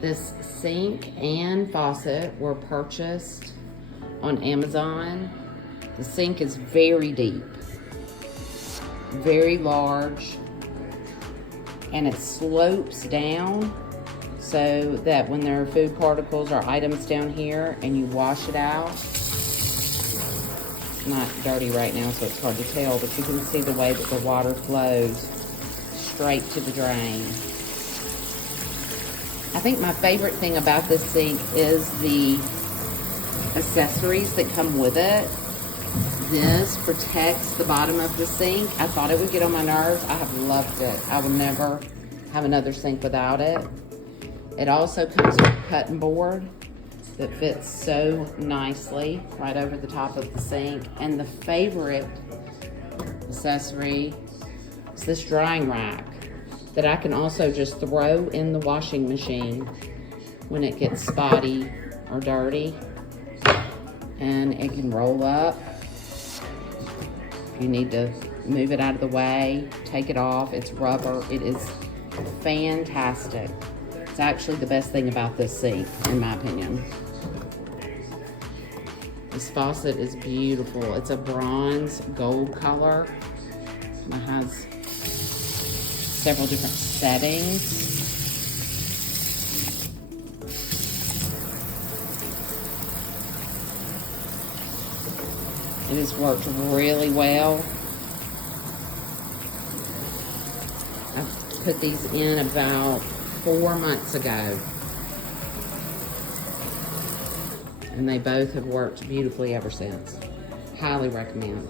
This sink and faucet were purchased on Amazon. The sink is very deep, very large, and it slopes down so that when there are food particles or items down here and you wash it out, it's not dirty right now so it's hard to tell, but you can see the way that the water flows straight to the drain. I think my favorite thing about this sink is the accessories that come with it. This protects the bottom of the sink. I thought it would get on my nerves. I have loved it. I would never have another sink without it. It also comes with a cutting board that fits so nicely right over the top of the sink. And the favorite accessory is this drying rack that I can also just throw in the washing machine when it gets spotty or dirty. And it can roll up. You need to move it out of the way, take it off. It's rubber. It is fantastic. It's actually the best thing about this sink, in my opinion. This faucet is beautiful. It's a bronze gold color. And it has several different settings. It has worked really well. I put these in about 4 months ago. And they both have worked beautifully ever since. Highly recommend.